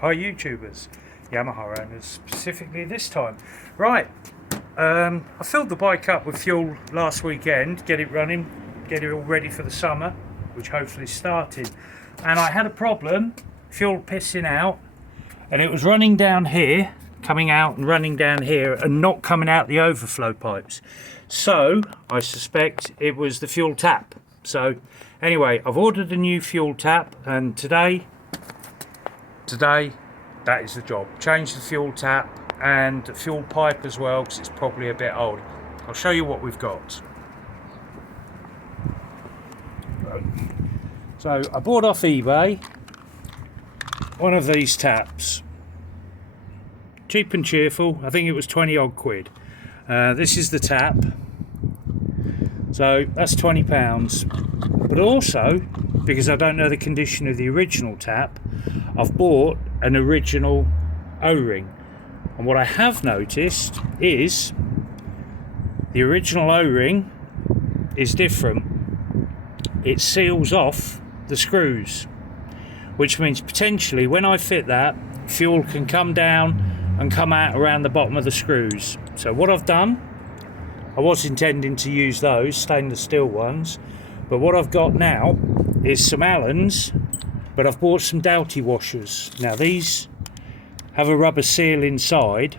Hi YouTubers, Yamaha owners specifically this time. Right, I filled the bike up with fuel last weekend, get it running, get it all ready for the summer, which hopefully started. And I had a problem, fuel pissing out, and it was running down here, coming out and running down here and not coming out the overflow pipes. So I suspect it was the fuel tap. So anyway, I've ordered a new fuel tap, and today that is the job. Change the fuel tap and the fuel pipe as well, because it's probably a bit old. I'll show you what we've got. So I bought off eBay one of these taps, cheap and cheerful. I think it was 20 odd quid. This is the tap, so that's £20. But also, because I don't know the condition of the original tap, I've bought an original O-ring. And what I have noticed is the original O-ring is different. It seals off the screws, which means potentially when I fit that, fuel can come down and come out around the bottom of the screws. So what I've done, I was intending to use those stainless steel ones, but what I've got now is some Allens, but I've bought some dowty washers. Now these have a rubber seal inside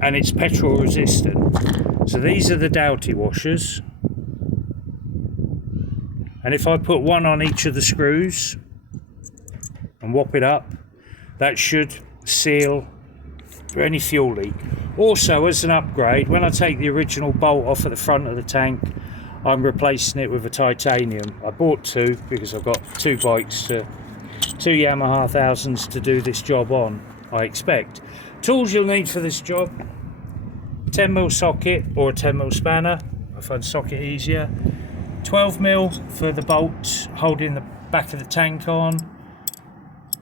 and it's petrol resistant. So these are the dowty washers. And if I put one on each of the screws and whop it up, that should seal for any fuel leak. Also, as an upgrade, when I take the original bolt off at the front of the tank, I'm replacing it with a titanium. I bought two because I've got two bikes, two Yamaha 1000s to do this job on, I expect. Tools you'll need for this job: 10mm socket or a 10mm spanner. I find socket easier. 12mm for the bolt holding the back of the tank on.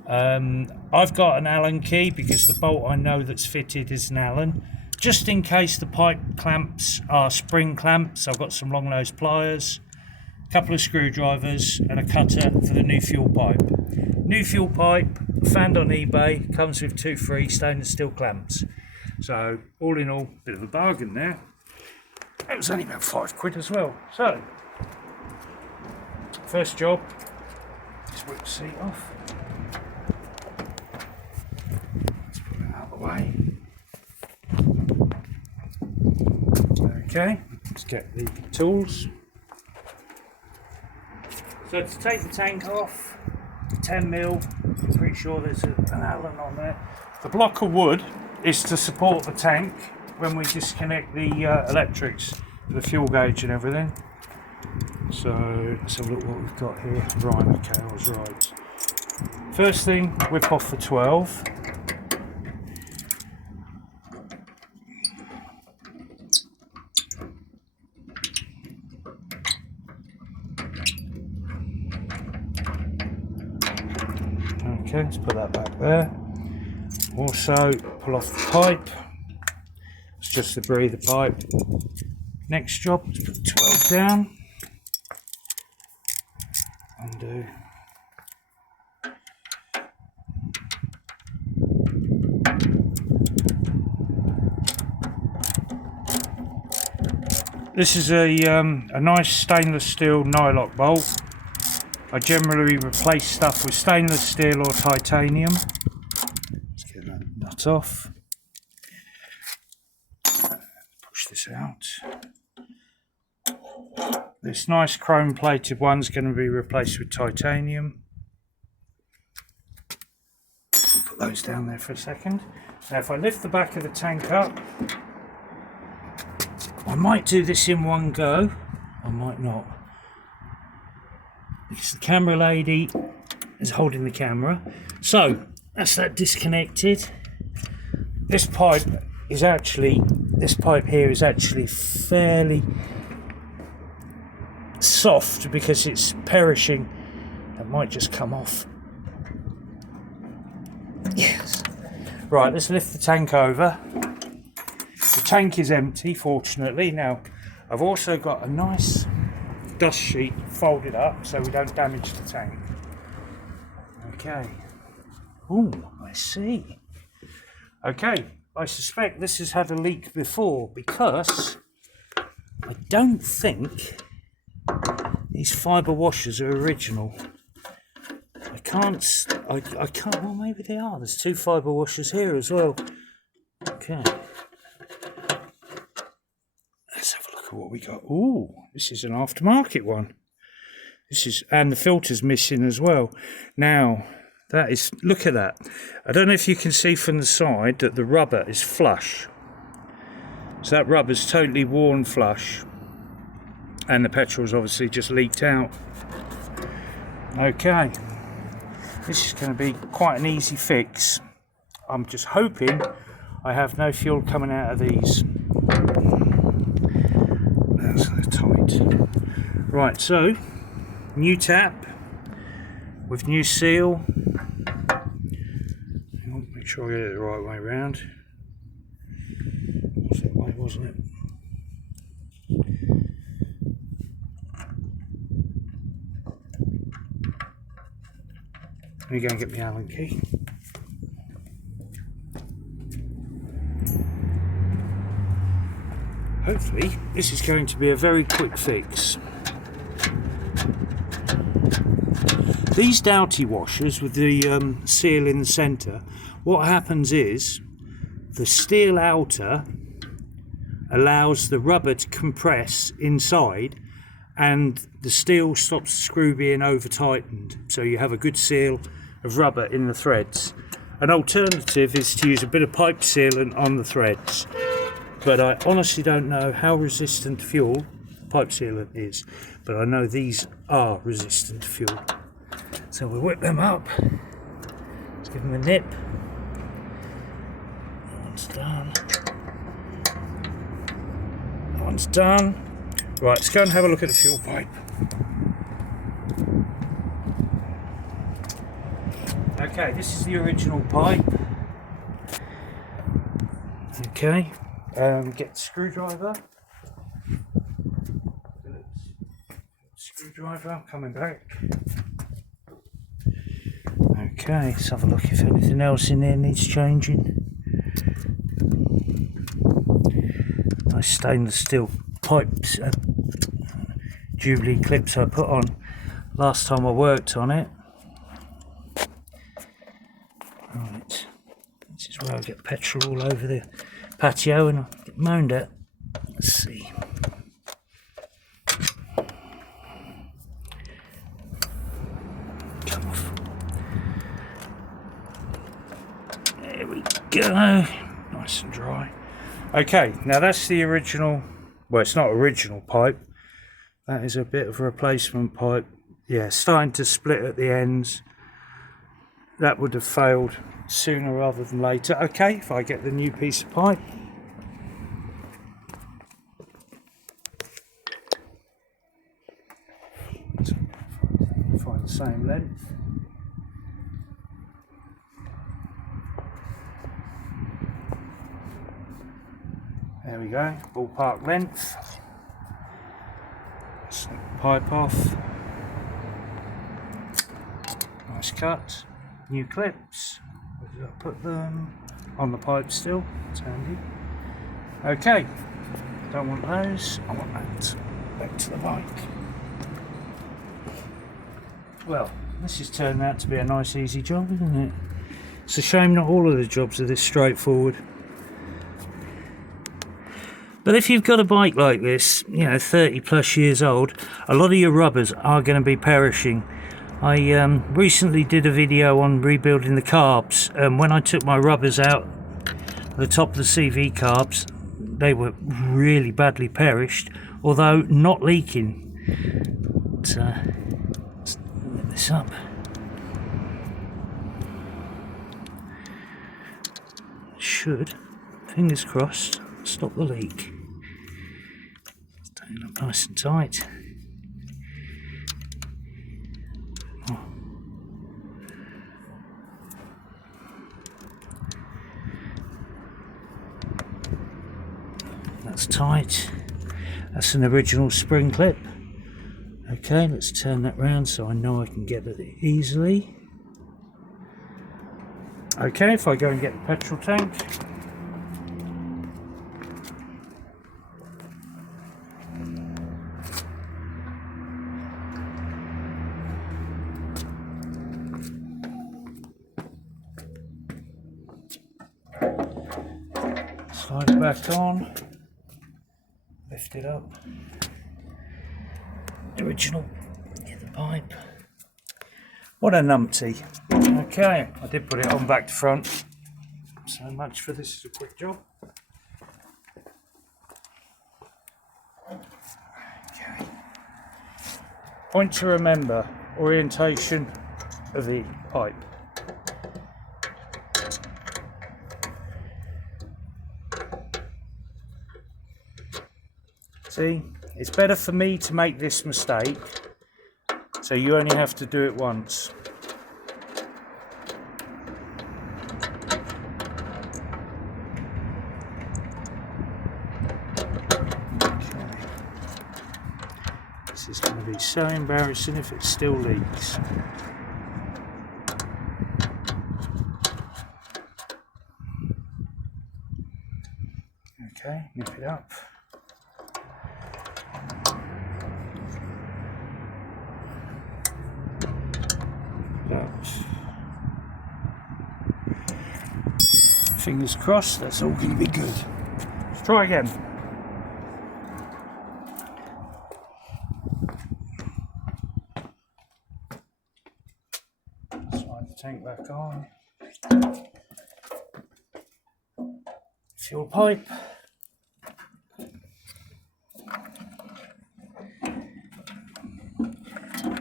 I've got an Allen key because the bolt I know that's fitted is an Allen. Just in case the pipe clamps are spring clamps, I've got some long nose pliers, a couple of screwdrivers and a cutter for the new fuel pipe. New fuel pipe, found on eBay, comes with 2 free stainless steel clamps. So all in all, bit of a bargain there. It was only about 5 quid as well. So, first job, just whip the seat off. Let's put it out of the way. Okay, let's get the tools. So to take the tank off, 10mm, I'm pretty sure there's an Allen on there. The block of wood is to support the tank when we disconnect the electrics, the fuel gauge and everything. So let's have a look what we've got here. Right, okay, I was right. First thing, whip off the 12. Okay, let's put that back there. Also, pull off the pipe. It's just the breather pipe. Next job, let's put 12 down. Undo. This is a nice stainless steel nylock bolt. I generally replace stuff with stainless steel or titanium. Let's get that nut off. Push this out. This nice chrome plated one's going to be replaced with titanium. Put those down there for a second. Now if I lift the back of the tank up, I might do this in one go, I might not. Because the camera lady is holding the camera. So that's that disconnected. This pipe here is actually fairly soft because it's perishing. That might just come off. Yes. Right, let's lift the tank over. The tank is empty, fortunately. Now, I've also got a nice dust sheet folded up so we don't damage the tank. Okay. Ooh, I see. Okay, I suspect this has had a leak before because I don't think these fibre washers are original. I can't, well maybe they are. There's 2 fibre washers here as well. Okay. Let's have a look at what we got. Ooh, this is an aftermarket one. And the filter's missing as well. Now, that is, look at that. I don't know if you can see from the side that the rubber is flush. So that rubber's totally worn flush. And the petrol's obviously just leaked out. Okay. This is going to be quite an easy fix. I'm just hoping I have no fuel coming out of these. That's tight. Right, so new tap with new seal. Make sure I get it the right way around. Was that way, wasn't it? Let me go and get my Allen key. Hopefully this is going to be a very quick fix. These dowty washers with the seal in the centre, what happens is the steel outer allows the rubber to compress inside and the steel stops the screw being over tightened, so you have a good seal of rubber in the threads. An alternative is to use a bit of pipe sealant on the threads, but I honestly don't know how resistant to fuel pipe sealant is, but I know these are resistant to fuel. So we'll whip them up. Let's give them a nip. That one's done. That one's done. Right, let's go and have a look at the fuel pipe. Okay, this is the original pipe. Okay, get the screwdriver. Screwdriver, coming back. Okay, let's have a look if anything else in there needs changing. Nice stainless steel pipes, Jubilee clips I put on last time I worked on it. Right, this is where I get petrol all over the patio and I get moaned at. Let's see. Come off. There we go. Nice and dry. Okay, now that's the original, well, it's not original pipe. That is a bit of a replacement pipe. Yeah, starting to split at the ends. That would have failed sooner rather than later. Okay, if I get the new piece of pipe. Find the same length. There we go, ballpark length. Snip the pipe off. Nice cut. New clips. Where did I put them? On the pipe still. It's handy. Okay. Don't want those. I want that. Back to the bike. Well, this has turned out to be a nice easy job, isn't it? It's a shame not all of the jobs are this straightforward. But if you've got a bike like this, you know, 30 plus years old, a lot of your rubbers are going to be perishing. I recently did a video on rebuilding the carbs, and when I took my rubbers out the top of the CV carbs, they were really badly perished, although not leaking. So, let's get this up. Should, fingers crossed, stop the leak. Staying up nice and tight. Oh. That's tight. That's an original spring clip. Okay, let's turn that round so I know I can get it easily. Okay, if I go and get the petrol tank. Slide it back on, lift it up. The original, get the pipe. What a numpty. Okay, I did put it on back to front. So much for this is a quick job. Okay. Point to remember, orientation of the pipe. See, it's better for me to make this mistake, so you only have to do it once. Okay. This is going to be so embarrassing if it still leaks. Okay, nip it up. Fingers crossed, that's all going to be good. Let's try again. Slide the tank back on. Fuel pipe.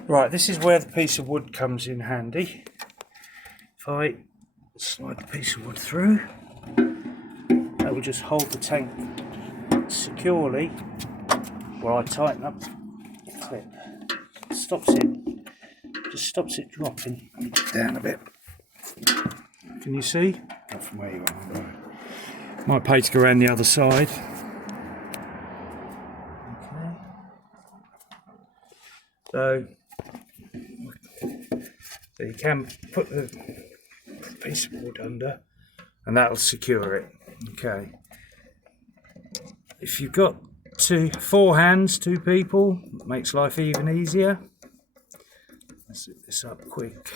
Right, this is where the piece of wood comes in handy. If I slide the piece of wood through, that will just hold the tank securely while I tighten up the clip. Stops it dropping. Let me get down a bit. Can you see? Not from where you are. Might pay to go around the other side. Okay. So you can put the piece of wood under and that'll secure it. Okay. If you've got four hands, two people, it makes life even easier. Let's set this up quick.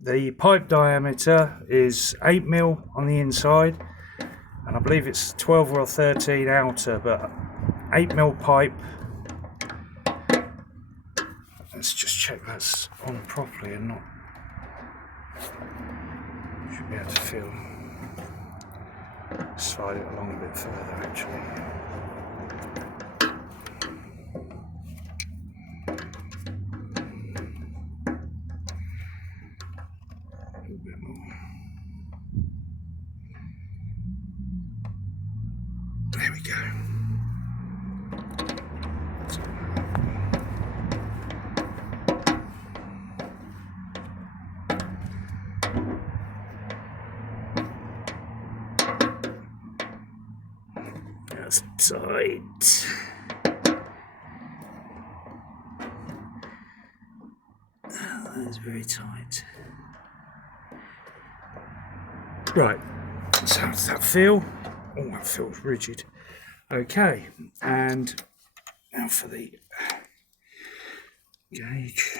The pipe diameter is 8mm on the inside, and I believe it's 12 or 13 outer, but 8mm pipe. Let's just check that's on properly and not. Should be able to feel. Slide it along a bit further actually. There we go. That's tight. That is very tight. Right, so how does that feel? Oh, that feels rigid. Okay, and now for the gauge.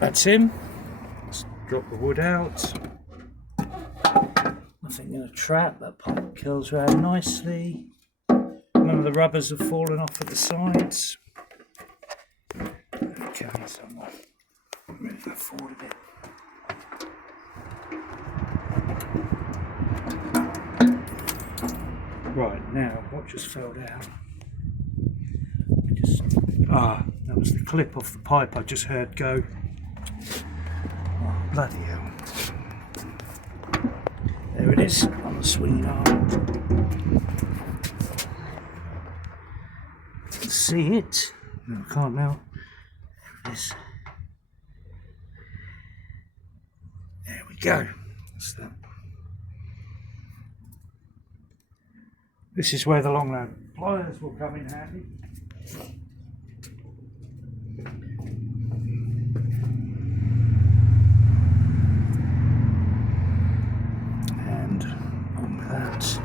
That's him. Let's drop the wood out. Nothing in a trap, that pipe curls around nicely. None of the rubbers have fallen off at the sides. Okay, so I'll move that forward a bit. Right, now what just fell down? That was the clip off the pipe I just heard go. Oh, bloody hell. There it is on the swinging arm. See it? No, I can't now. this. There we go. That's that. This is where the long load pliers will come in handy. And on that.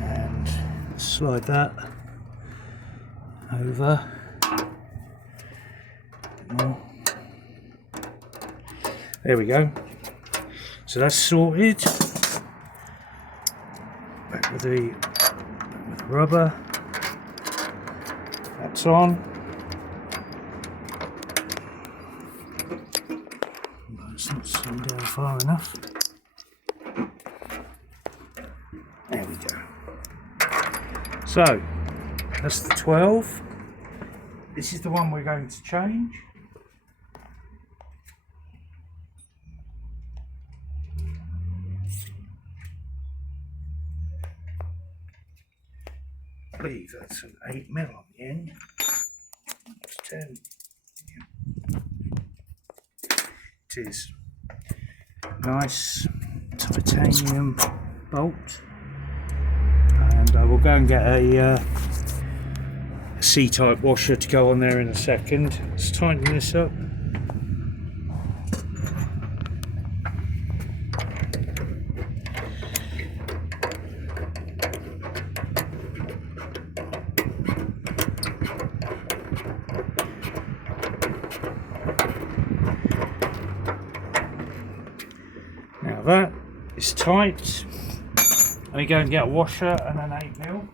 And slide that over. There we go. So that's sorted. Back with the rubber. That's on. It's not slowing down far enough. There we go. So that's the 12. This is the one we're going to change. I believe that's an 8mm on the end. It's 10. It is. Nice titanium bolt. And I will go and get a C-type washer to go on there in a second. Let's tighten this up. Now that is tight. Let me go and get a washer and an 8mm.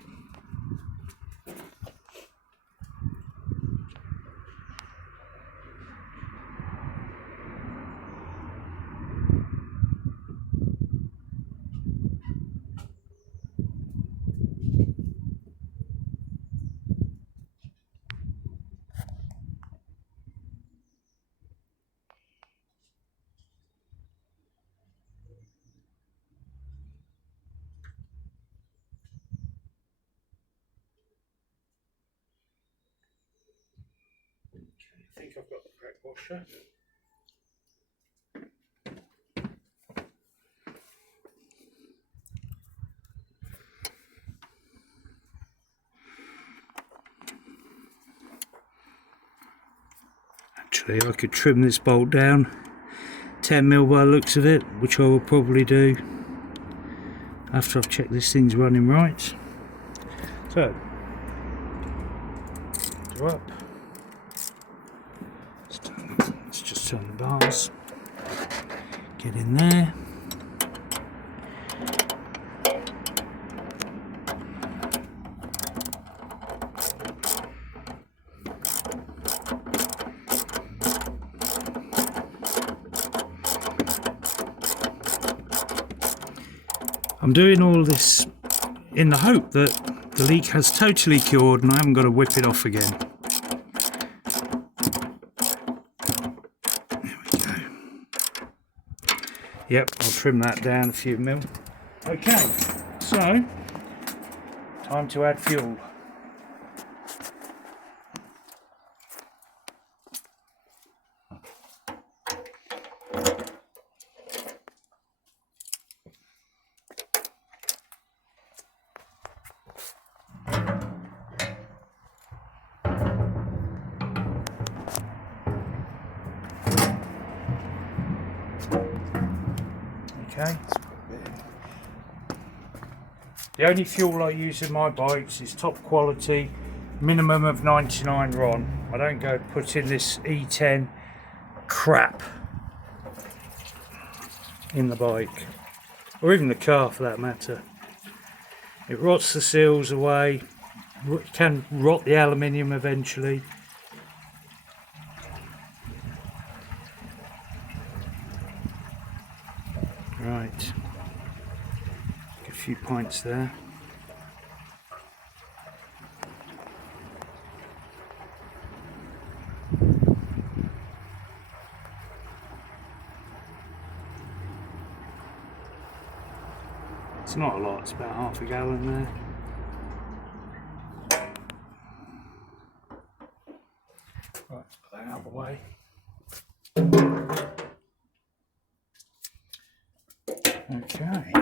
I think I've got the correct washer. Actually, I could trim this bolt down 10mm by the looks of it, which I will probably do after I've checked this thing's running right. So, go up. Let's just turn the bars. Get in there. I'm doing all this in the hope that the leak has totally cured and I haven't got to whip it off again. There we go. Yep, I'll trim that down a few mil. Okay, so time to add fuel. Okay. The only fuel I use in my bikes is top quality, minimum of 99 RON. I don't go putting this E10 crap in the bike, or even the car for that matter. It rots the seals away, it can rot the aluminium eventually. Right, a few pints there. It's not a lot, it's about half a gallon there. Right, put that out of the way. Okay.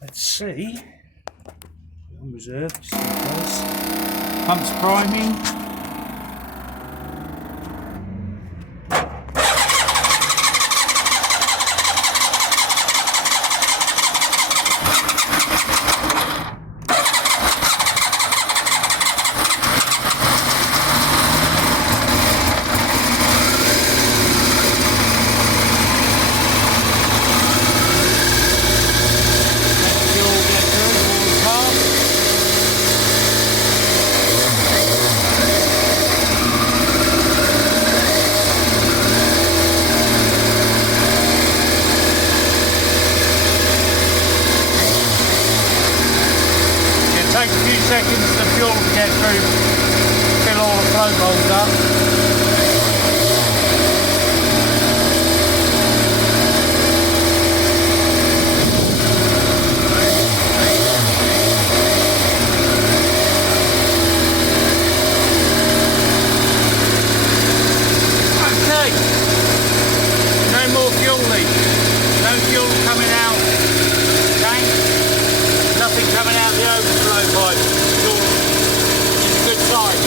Let's see. On reserve, just in case. Pumps priming. Take a few seconds for the fuel to get through, fill all the float holes up. Okay, no more fuel leak, no fuel coming out tank, nothing coming out the overflow pipe, which is a good sign.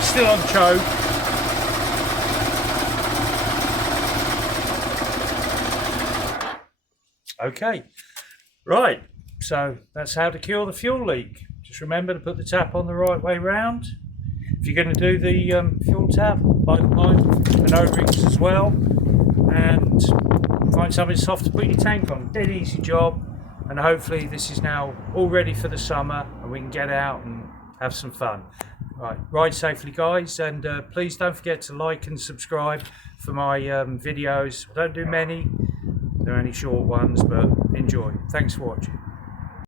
Still on choke. Okay, right, so that's how to cure the fuel leak. Just remember to put the tap on the right way round. If you're going to do the fuel tap, like mine, and O-rings as well, and find something soft to put your tank on. Dead easy job, and hopefully this is now all ready for the summer and we can get out and have some fun. Right, ride safely guys, and please don't forget to like and subscribe for my videos. I don't do many, they're only short ones, but enjoy. Thanks for watching.